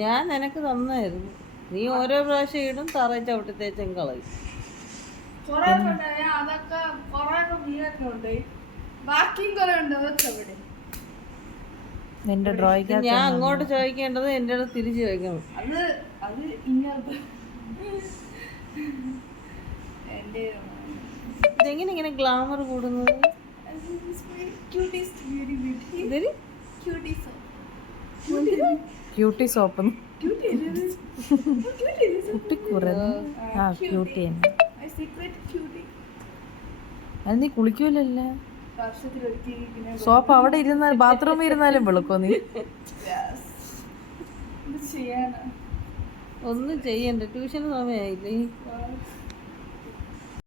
ഞാൻ നിനക്ക് തന്നായിരുന്നു. നീ ഓരോ പ്രാവശ്യം ഇടും, തറ ചവിട്ടി തേച്ചും കളയും. നിന്റെ ഡ്രോയിങ് ഞാൻ അങ്ങോട്ട് ചോദിക്കേണ്ടത് എന്റെ അടുത്ത് തിരിച്ചു ചോദിക്കണം. ഇതെങ്ങനെ ഇങ്ങനെ ഗ്ലാമർ കൂടുന്നത്? ക്യൂട്ടി സോപ്പ് ക്യൂട്ടി അത് നീ കുളിക്കൂലല്ലേ? സോപ്പ് അവിടെ ഇരുന്നാൽ ബാത്റൂമിൽ ഇരുന്നാലും വെളുക്കോ നീ? ഒന്നും ചെയ്യണ്ട, ട്യൂഷന് സമയമായില്ലേ?